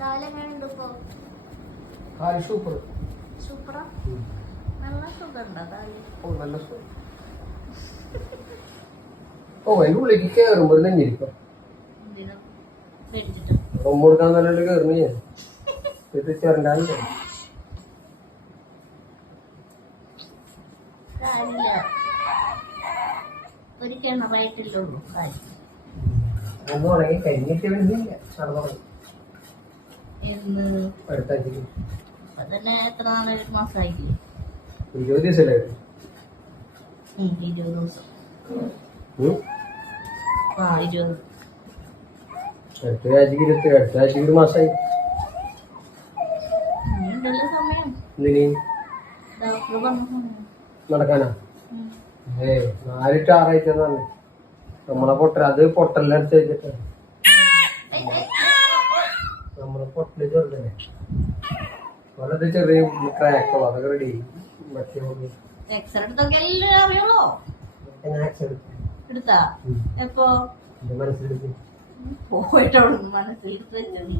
കാലെങ്ങനെയുണ്ട് ഇപ്പൊ? കാല് സൂപ്പർ. സൂപ്പറാ? നല്ല സുഖമുണ്ടോ കാല്? ഓ നല്ല സുഖം. ഓ അതിൻ്റെ ഉള്ളിലേക്ക് കയറുമ്പോൾ നെഞ്ഞിരിക്കും. റൂം കൊടുക്കാൻ തന്നെ കയറുന്നു ഞാൻ. ഇത് ചെറുണ്ടാവില്ല. ഒരു കിണറായിട്ടില്ലുള്ളൂ കാര്യം. ഒന്നും ഉണങ്ങി കഴിഞ്ഞിട്ട് വരുന്നില്ല. നടന്നു എന്ന് അടുത്താഴ്ച അതന്നെ എത്ര നാളെ? 1 മാസമായില്ലേ? 20 ദിവസമല്ലായിരുന്നു. 20 ദിവസം. 20. അടുത്ത ആഴ്ചക്ക് അടുത്ത ആഴ്ചക്ക് 1 മാസമായി. ഉണ്ടല്ലോ സമയം. എന്തിന് ഡോക്ടർ പറഞ്ഞ സമയം നടക്കാനാ? 4 to 6 ആഴ്ച നമ്മളെ അത് പൊട്ടലിനടുത്ത് വെച്ചിട്ട് നമ്മളെ പൊട്ടല് ചെറുതല്ലേ. വളരെ ചെറിയ ക്രാക്കോ അതൊക്കെ റെഡി. പക്ഷേ എക്സ്റേ എടുത്തൊക്കെ അറിയുള്ളൂ. എടുത്താ എപ്പോ മനസ്സിലെടുത്ത് പോയിട്ടോളൂ മനസ്സിലെടുത്ത് വെച്ചത്.